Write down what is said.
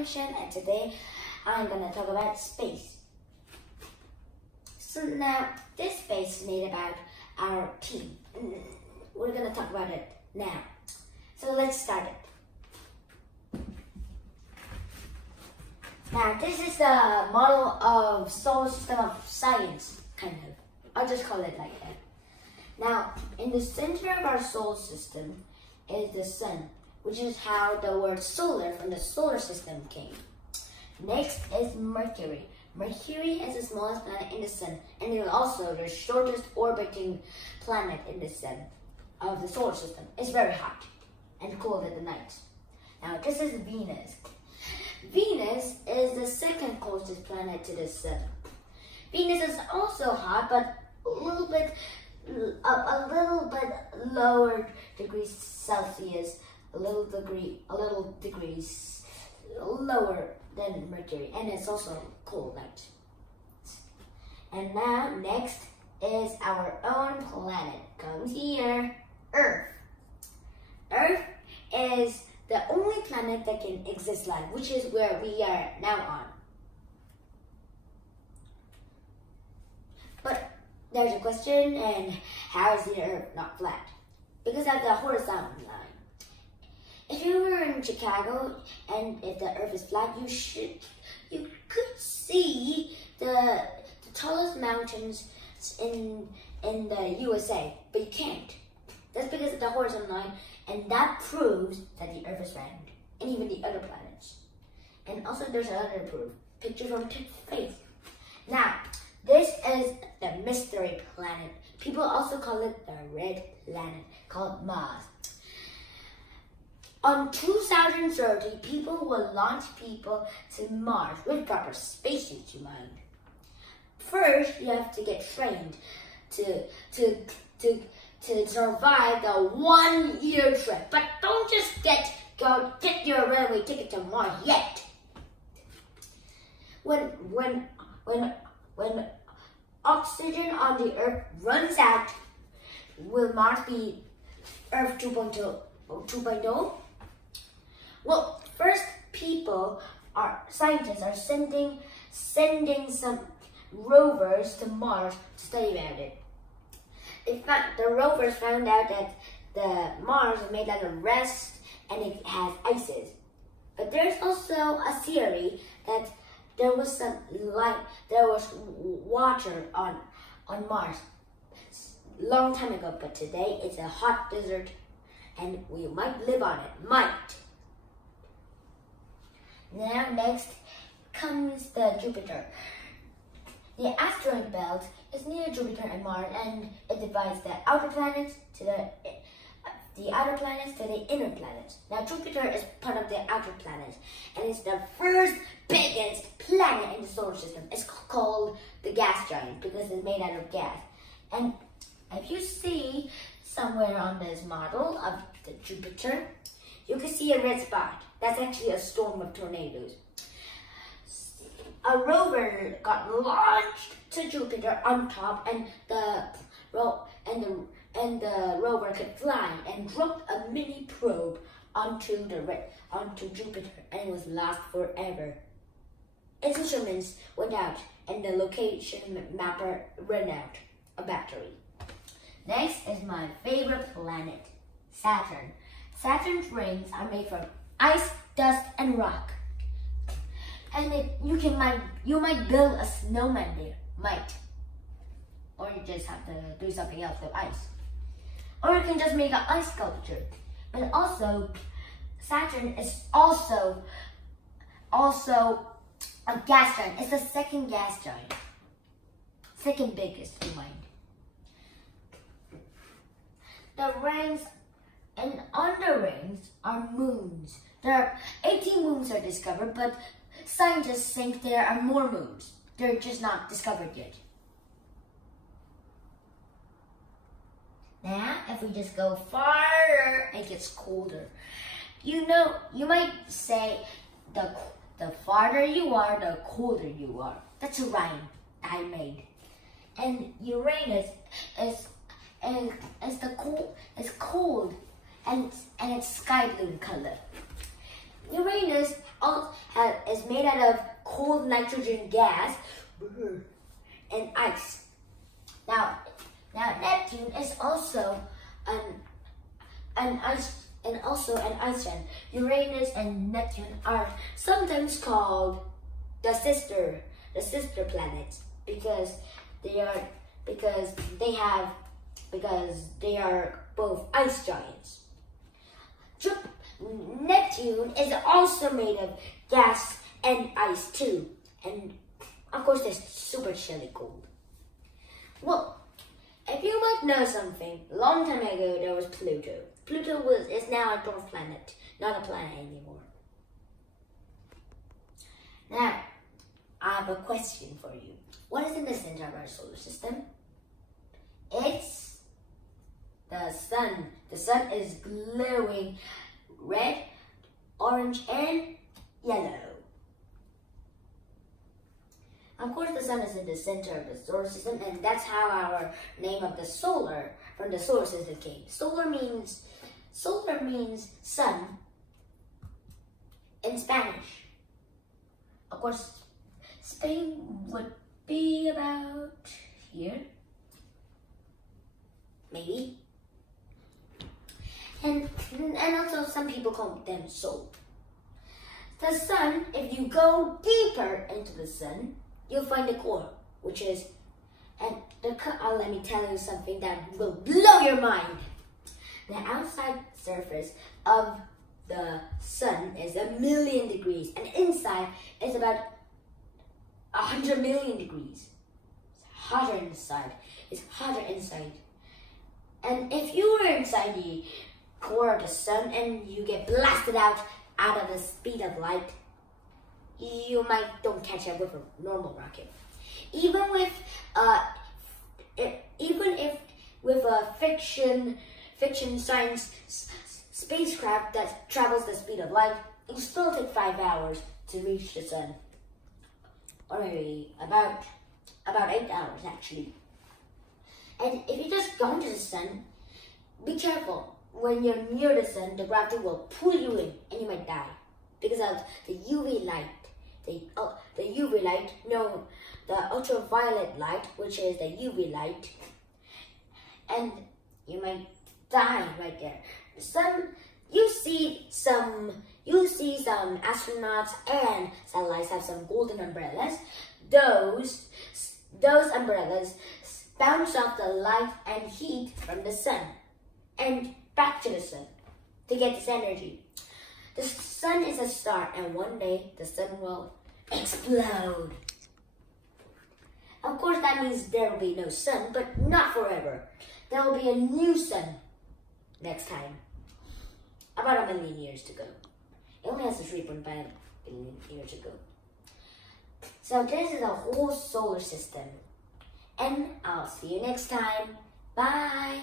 HanSean, and today I'm gonna talk about space. So now, this space is made about our team. We're gonna talk about it now. So let's start it. Now, this is the model of solar system of science, kind of. I'll just call it like that. Now, in the center of our solar system is the sun, which is how the word solar from the solar system came. Next is Mercury. Mercury is the smallest planet in the sun, and it is also the shortest orbiting planet in the sun of the solar system. It's very hot and cold at the night. Now, this is Venus. Venus is the second closest planet to the sun. Venus is also hot, but a little bit lower degrees Celsius, a little degrees lower than Mercury, and it's also cold night. And now next is our own planet. Comes here, Earth. Earth is the only planet that can exist life, which is where we are now on. But there's a question, and how is the Earth not flat? Because of the horizontal line. If you were in Chicago and if the Earth is flat, you could see the tallest mountains in the USA, but you can't. That's because of the horizontal line, and that proves that the Earth is round, and even the other planets. And also there's another proof, picture from space. Now, this is the mystery planet. People also call it the red planet, called Mars. On 2030, people will launch people to Mars with proper spacesuits, you mind. First, you have to get trained to survive the 1 year trip. But don't just get your railway ticket to Mars yet. When oxygen on the Earth runs out, will Mars be Earth 2.0? Well, first scientists are sending some rovers to Mars to study about it. The rovers found out that the Mars is made out of rust and it has ices. But there's also a theory that there was water on Mars long time ago, but today it's a hot desert and we might live on it. Might. Now next comes the Jupiter. The asteroid belt is near Jupiter and Mars, and it divides the outer planets to the outer planets to the inner planets. Now Jupiter is part of the outer planets, and it's the first biggest planet in the solar system. It's called the gas giant because it's made out of gas. And if you see somewhere on this model of the Jupiter, you can see a red spot. That's actually a storm of tornadoes. A rover got launched to Jupiter on top, and the rover could fly and dropped a mini probe onto Jupiter, and it was lost forever. Its instruments went out, and the location mapper ran out of battery. Next is my favorite planet, Saturn. Saturn's rings are made from ice, dust, and rock. And you might build a snowman there, or you just have to do something else with ice, or you can just make an ice sculpture. But also, Saturn is also a gas giant. It's the second gas giant, second biggest, you mind. The rings and on the rings are moons. There are 18 moons are discovered, but scientists think there are more moons. They're just not discovered yet. Now, if we just go farther, it gets colder. You might say the farther you are, the colder you are. That's a rhyme I made. And Uranus is cold and it's sky blue in color. Uranus is made out of cold nitrogen gas and ice. Now Neptune is also an ice giant. Uranus and Neptune are sometimes called the sister planets because they are both ice giants. Neptune is also made of gas and ice too, and of course it's super chilly cold. Well, if you might know something, a long time ago there was Pluto. Pluto is now a dwarf planet, not a planet anymore. Now, I have a question for you. What is in the center of our solar system? It's the sun. The sun is glowing red, orange, and yellow. Of course, the sun is in the center of the solar system, and that's how our name of the solar from the solar system came. Solar means sun in Spanish. Of course, Spain would be about here, maybe. And also some people call them sol. The sun, if you go deeper into the sun, you'll find the core, which is, let me tell you something that will blow your mind. The outside surface of the sun is 1,000,000 degrees, and inside is about 100 million degrees. It's hotter inside. It's hotter inside. And if you were inside the core of the sun and you get blasted out of the speed of light, you don't catch up with a normal rocket. Even if with a fiction science spacecraft that travels the speed of light, it will still take 5 hours to reach the sun, or maybe about 8 hours actually. And if you just go into the sun, be careful. When you're near the sun, the gravity will pull you in, and you might die because of the UV light. The UV light, no, the ultraviolet light, which is the UV light, and you might die right there. The sun, you see some astronauts and satellites have some golden umbrellas. Those umbrellas bounce off the light and heat from the sun and back to the sun to get this energy. The sun is a star, and one day the sun will explode. Of course, that means there will be no sun, but not forever. There will be a new sun next time. About 1,000,000 years to go. It only has 3.5 billion years to go. So this is a whole solar system. And I'll see you next time. Bye.